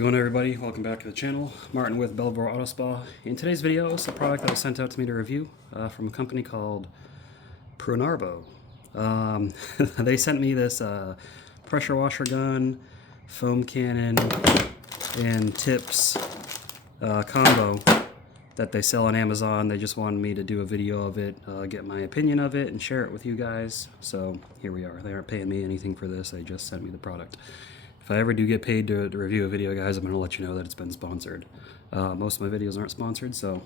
it going, everybody? Welcome back to the channel. Martin with Belvoir Auto Spa. In today's video, it's a product that was sent out to me to review from a company called Prunarbo. They sent me this pressure washer gun, foam cannon, and tips combo that they sell on Amazon. They just wanted me to do a video of it, get my opinion of it, and share it with you guys. So here we are. They aren't paying me anything for this. They just sent me the product. If I ever do get paid to review a video, guys, I'm going to let you know that it's been sponsored. Most of my videos aren't sponsored, so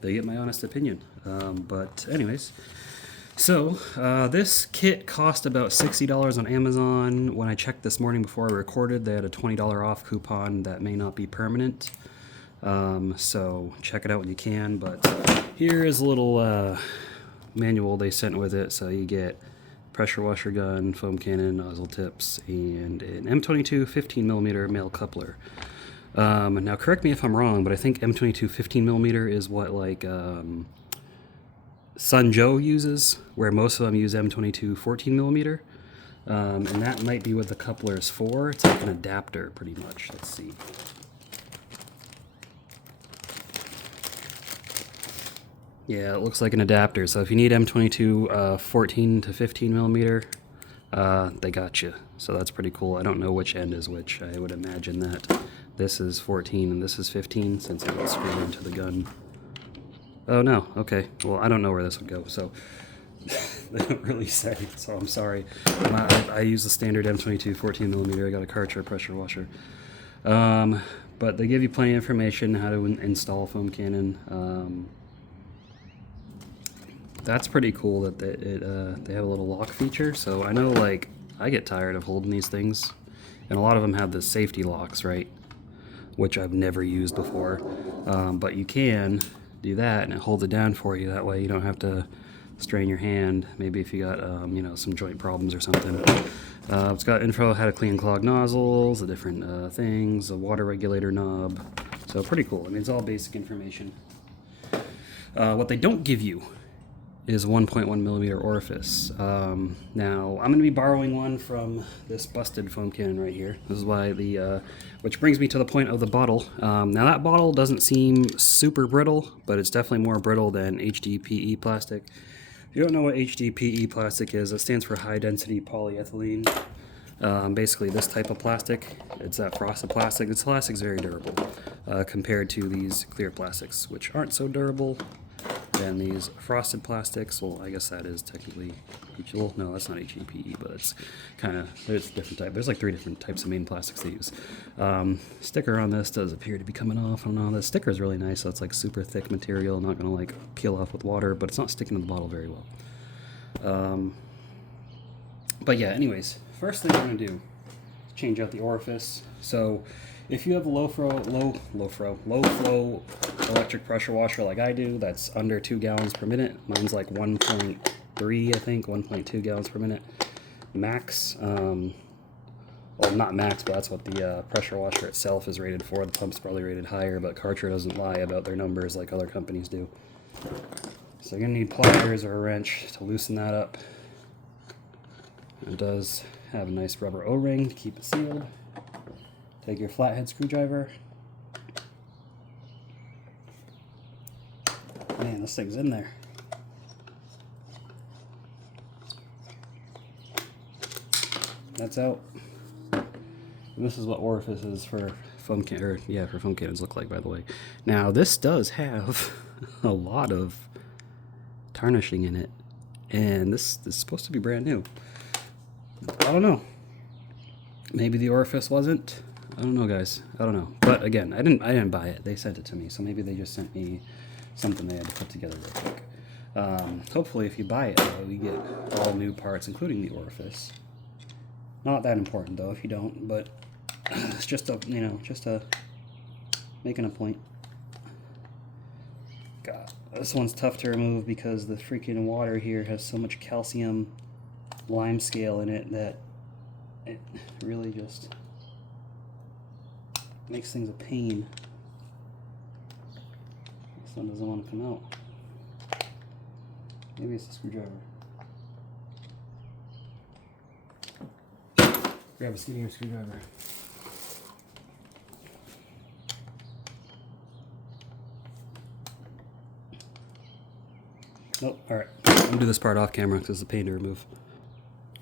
they get my honest opinion. But anyways, so this kit cost about $60 on Amazon. When I checked this morning before I recorded, they had a $20 off coupon that may not be permanent. So check it out when you can. But here is a little manual they sent with it. So you get pressure washer gun, foam cannon, nozzle tips, and an M22 15mm male coupler. Now correct me if I'm wrong, but I think M22 15mm is what like Sun Joe uses, where most of them use M22 14mm. And that might be what the coupler is for. It's like an adapter pretty much. Let's see. Yeah, it looks like an adapter. So if you need M22 14 to 15mm, they got you. So that's pretty cool. I don't know which end is which. I would imagine that this is 14 and this is 15 since it gets screwed into the gun. Oh no, okay. Well, I don't know where this would go, so they don't really say, so I'm sorry. I use the standard M22 14mm. I got a Karcher pressure washer. But they give you plenty of information how to install foam cannon. That's pretty cool that they have a little lock feature. So I know, like, I get tired of holding these things, and a lot of them have the safety locks, right? Which I've never used before. But you can do that, and it holds it down for you. That way you don't have to strain your hand. Maybe if you got, you know, some joint problems or something. It's got info how to clean clogged nozzles, the different things, a water regulator knob. So pretty cool. I mean, it's all basic information. What they don't give you is 1.1mm orifice. Now I'm going to be borrowing one from this busted foam cannon right here. This is why which brings me to the point of the bottle. Now that bottle doesn't seem super brittle, but it's definitely more brittle than HDPE plastic. If you don't know what HDPE plastic is, it stands for high density polyethylene. Basically this type of plastic, it's that frosted plastic. This plastic's very durable compared to these clear plastics, which aren't so durable. And these frosted plastics, well, I guess that is technically, well, no, that's not HDPE, but it's kind of, there's a different type. There's like 3 different types of main plastics they use. Sticker on this does appear to be coming off. I don't know, the sticker is really nice, so it's like super thick material, not going to like peel off with water, but it's not sticking to the bottle very well. But yeah, anyways, first thing we're going to do is change out the orifice. So if you have a low flow electric pressure washer like I do, that's under 2 gallons per minute. Mine's like 1.3, I think, 1.2 gallons per minute max. Well, not max, but that's what the pressure washer itself is rated for. The pump's probably rated higher, but Karcher doesn't lie about their numbers like other companies do. So you're gonna need pliers or a wrench to loosen that up. It does have a nice rubber O-ring to keep it sealed. Take your flathead screwdriver. Man, this thing's in there. That's out. And this is what orifices for foam cannons look like, by the way. Now, this does have a lot of tarnishing in it, and this is supposed to be brand new. I don't know. Maybe the orifice wasn't. I don't know, guys. I don't know. But again, I didn't buy it. They sent it to me, so maybe they just sent me something they had to put together real quick. Hopefully, if you buy it, though, you get all new parts, including the orifice. Not that important, though, if you don't. But it's just a, you know, just a making a point. God, this one's tough to remove because the freaking water here has so much calcium lime scale in it that it really just makes things a pain. This one doesn't want to come out. Maybe it's a screwdriver. Grab a skinnier screwdriver. Nope. All right. I'm gonna do this part off camera because it's a pain to remove.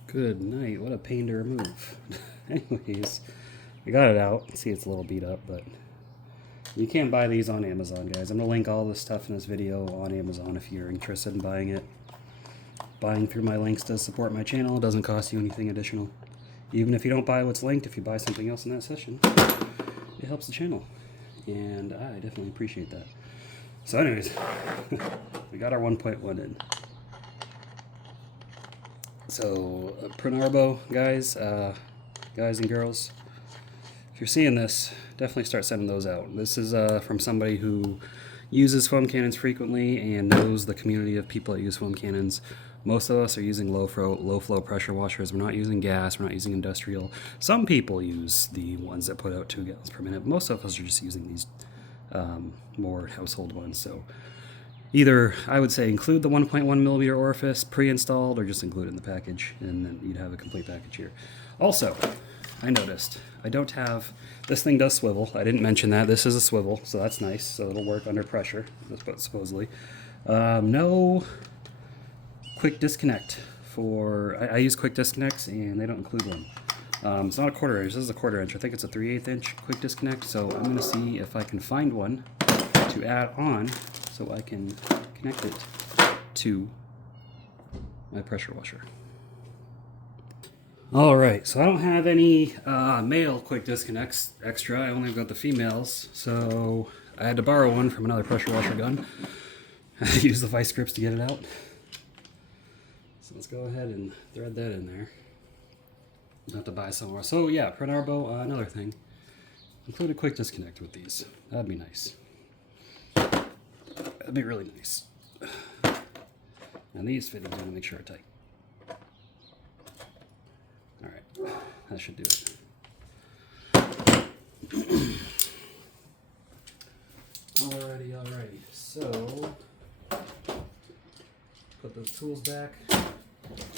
Good night. What a pain to remove. Anyways, we got it out. See, it's a little beat up, but you can buy these on Amazon, guys. I'm gonna link all this stuff in this video on Amazon if you're interested in buying it. Buying through my links does support my channel. It doesn't cost you anything additional. Even if you don't buy what's linked, if you buy something else in that session, it helps the channel. And I definitely appreciate that. So anyways, we got our 1.1 in. So, Prunarbo, guys and girls, if you're seeing this, definitely start sending those out. This is from somebody who uses foam cannons frequently and knows the community of people that use foam cannons. Most of us are using low flow pressure washers. We're not using gas. We're not using industrial. Some people use the ones that put out 2 gallons per minute. Most of us are just using these more household ones. So either, I would say, include the 1.1 millimeter orifice pre-installed or just include it in the package, and then you'd have a complete package here. Also, I noticed I don't have, this thing does swivel. I didn't mention that. This is a swivel, so that's nice. So it'll work under pressure, supposedly. No quick disconnect for, I use quick disconnects and they don't include one. It's not a 1/4 inch, this is a 1/4 inch. I think it's a 3/8 inch quick disconnect, so I'm gonna see if I can find one to add on so I can connect it to my pressure washer. Alright, so I don't have any male quick disconnects extra. I only got the females, so I had to borrow one from another pressure washer gun. I used the vice grips to get it out. So let's go ahead and thread that in there. I'll have to buy somewhere. So yeah, Prunarbo, another thing. Include a quick disconnect with these. That'd be nice. That'd be really nice. And these fittings, I'm gonna make sure are tight. Alright, that should do it. Alrighty. So, put those tools back.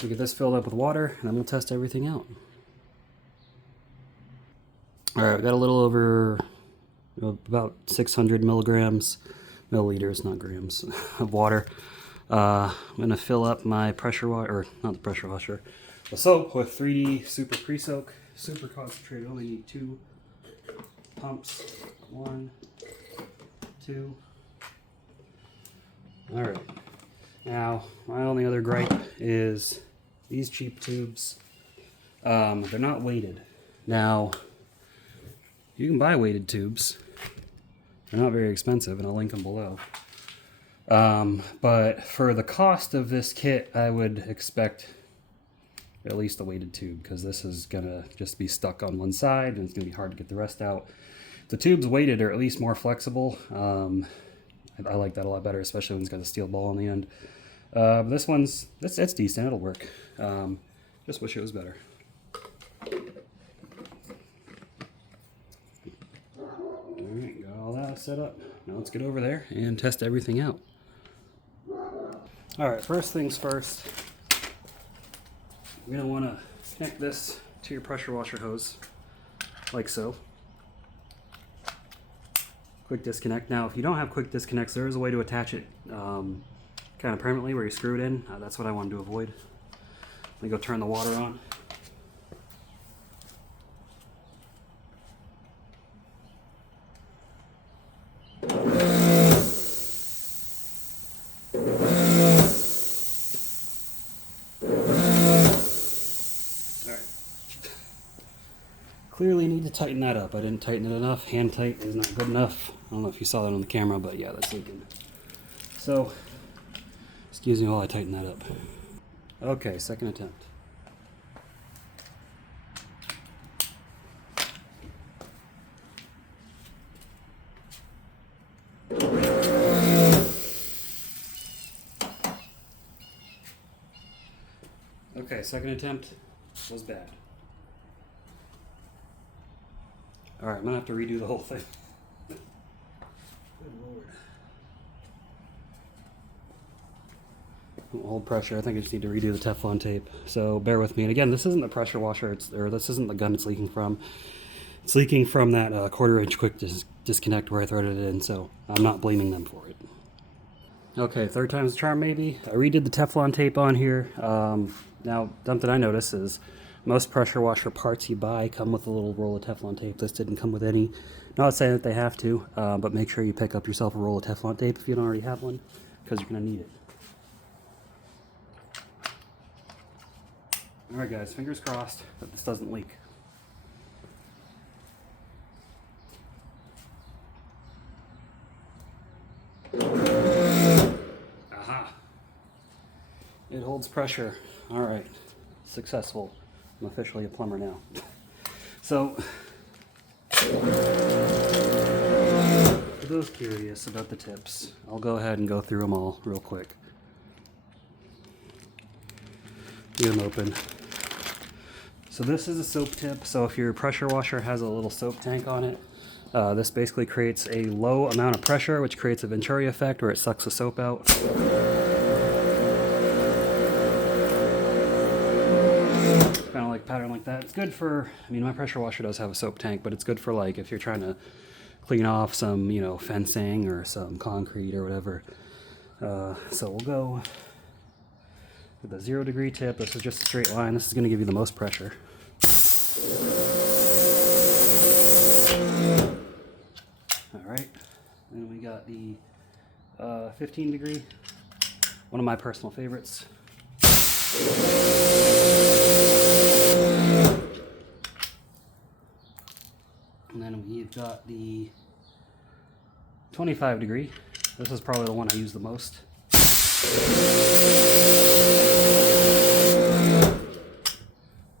We get this filled up with water, and then we'll test everything out. Alright, we got a little over about 600 milliliters, not grams, of water. I'm going to fill up my pressure washer, or not the pressure washer, the soap with 3D Super Pre-Soak, super concentrated. Only need 2 pumps. 1, 2. Alright. Now, my only other gripe is these cheap tubes. They're not weighted. Now, you can buy weighted tubes. They're not very expensive, and I'll link them below. But for the cost of this kit, I would expect at least a weighted tube, because this is going to just be stuck on one side, and it's going to be hard to get the rest out. The tubes weighted are at least more flexible. I like that a lot better, especially when it's got a steel ball on the end. But this one's, it's decent, it'll work. Just wish it was better. Alright, got all that set up. Now let's get over there and test everything out. Alright, first things first, you're going to want to connect this to your pressure washer hose, like so. Quick disconnect. Now, if you don't have quick disconnects, there is a way to attach it kind of permanently where you screw it in. That's what I wanted to avoid. Let me go turn the water on. Clearly need to tighten that up. I didn't tighten it enough. Hand tight is not good enough. I don't know if you saw that on the camera, but yeah, that's leaking. So, excuse me while I tighten that up. Okay, second attempt. Okay, second attempt was bad. Alright, I'm going to have to redo the whole thing. Good lord. Hold pressure. I think I just need to redo the Teflon tape. So bear with me. And again, this isn't the pressure washer, or this isn't the gun it's leaking from. It's leaking from that 1/4 inch quick disconnect where I threaded it in, so I'm not blaming them for it. Okay, third time's the charm maybe. I redid the Teflon tape on here. Now, something I noticed is most pressure washer parts you buy come with a little roll of Teflon tape. This didn't come with any. Not saying that they have to, but make sure you pick up yourself a roll of Teflon tape if you don't already have one, because you're going to need it. Alright guys, fingers crossed that this doesn't leak. Aha! It holds pressure. Alright, successful. I'm officially a plumber now. So, for those curious about the tips, I'll go ahead and go through them all real quick. Get them open. So this is a soap tip. So if your pressure washer has a little soap tank on it, this basically creates a low amount of pressure, which creates a Venturi effect where it sucks the soap out. Kind of like pattern like that. It's good for, I mean, my pressure washer does have a soap tank, but it's good for like if you're trying to clean off some, you know, fencing or some concrete or whatever. So we'll go with the 0 degree tip. This is just a straight line. This is going to give you the most pressure. Alright, then we got the 15 degree, one of my personal favorites. And then we've got the 25 degree. This is probably the one I use the most.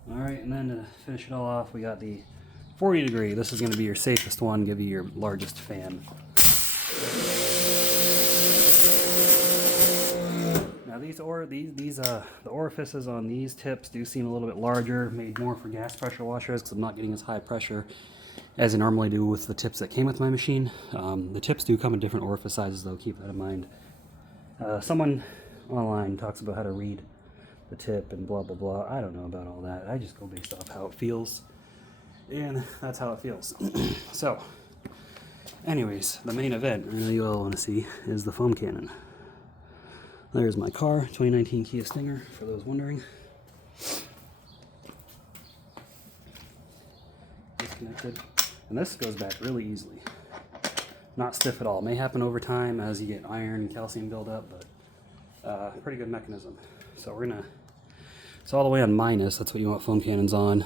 Alright, and then to finish it all off, we got the 40 degree. This is going to be your safest one, give you your largest fan. Now the orifices on these tips do seem a little bit larger, made more for gas pressure washers because I'm not getting as high pressure as I normally do with the tips that came with my machine. The tips do come in different orifice sizes though, keep that in mind. Someone online talks about how to read the tip and blah blah blah. I don't know about all that. I just go based off how it feels, and that's how it feels. So anyways, the main event I know you all want to see is the foam cannon. There's my car, 2019 Kia Stinger, for those wondering. Disconnected. And this goes back really easily. Not stiff at all. May happen over time as you get iron and calcium buildup, but pretty good mechanism. So we're gonna, it's all the way on minus, that's what you want foam cannons on,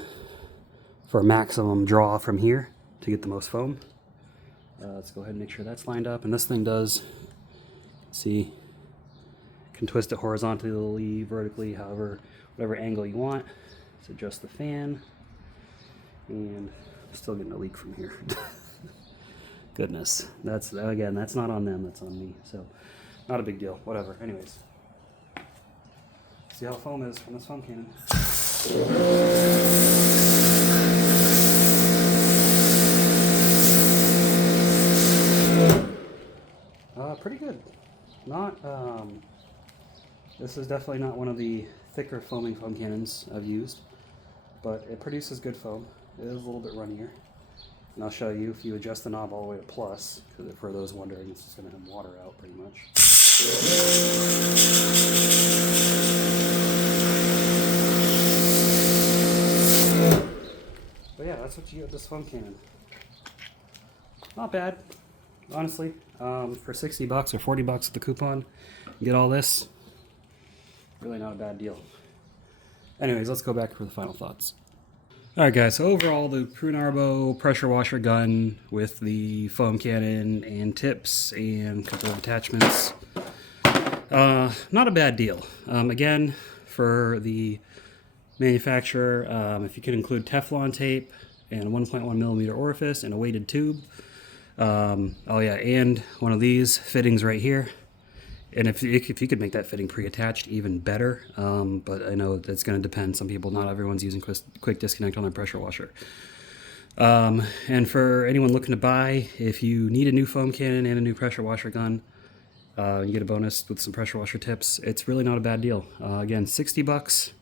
for a maximum draw from here to get the most foam. Let's go ahead and make sure that's lined up. And this thing does, see, can twist it horizontally, vertically, however, whatever angle you want. Let's adjust the fan. And I'm still getting a leak from here. Goodness. That's, again, that's not on them, that's on me. So, not a big deal. Whatever. Anyways. See how foam is from this foam cannon. Pretty good. Not, this is definitely not one of the thicker foaming foam cannons I've used, but it produces good foam. It is a little bit runnier. And I'll show you if you adjust the knob all the way to plus, because for those wondering, it's just going to have water out pretty much. But yeah, that's what you get with this foam cannon. Not bad, honestly. For 60 bucks or 40 bucks with the coupon, you get all this. Really not a bad deal. Anyways, let's go back for the final thoughts. Alright guys, so overall the Prunarbo pressure washer gun with the foam cannon and tips and a couple of attachments. Not a bad deal. Again, for the manufacturer, if you could include Teflon tape and a 1.1 millimeter orifice and a weighted tube. Oh yeah, and one of these fittings right here. And if you could make that fitting pre-attached, even better. But I know it's going to depend. Some people, not everyone's using quick disconnect on their pressure washer. And for anyone looking to buy, if you need a new foam cannon and a new pressure washer gun, you get a bonus with some pressure washer tips. It's really not a bad deal. Again, 60 bucks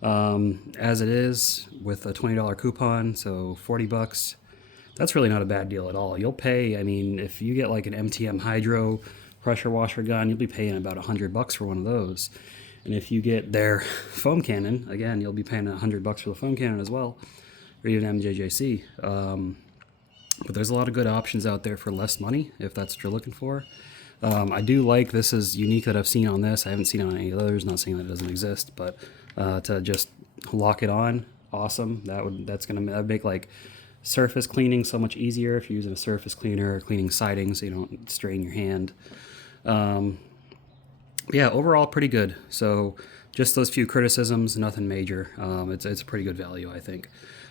as it is with a $20 coupon, so 40 bucks. That's really not a bad deal at all. You'll pay, I mean, if you get like an MTM Hydro pressure washer gun, you'll be paying about $100 for one of those. And if you get their foam cannon, again, you'll be paying $100 for the foam cannon as well, or even MJJC. But there's a lot of good options out there for less money if that's what you're looking for. I do like, this is unique that I've seen on this. I haven't seen it on any others, not saying that it doesn't exist, but to just lock it on, awesome. That'd make like surface cleaning so much easier if you're using a surface cleaner or cleaning siding so you don't strain your hand. Yeah, overall pretty good. So just those few criticisms, nothing major. It's a pretty good value, I think.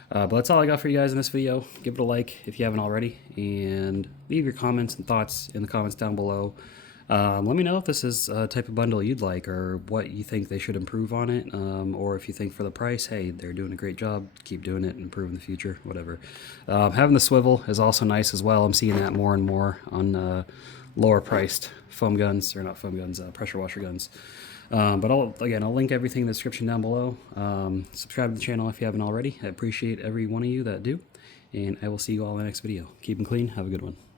But that's all I got for you guys in this video. Give it a like if you haven't already, and leave your comments and thoughts in the comments down below. Let me know if this is a type of bundle you'd like, or what you think they should improve on it, or if you think for the price, hey, they're doing a great job, keep doing it and improve in the future, whatever. Having the swivel is also nice as well. I'm seeing that more and more on lower priced foam guns, or not foam guns, pressure washer guns. But I'll link everything in the description down below. Subscribe to the channel if you haven't already. I appreciate every one of you that do. And I will see you all in the next video. Keep them clean. Have a good one.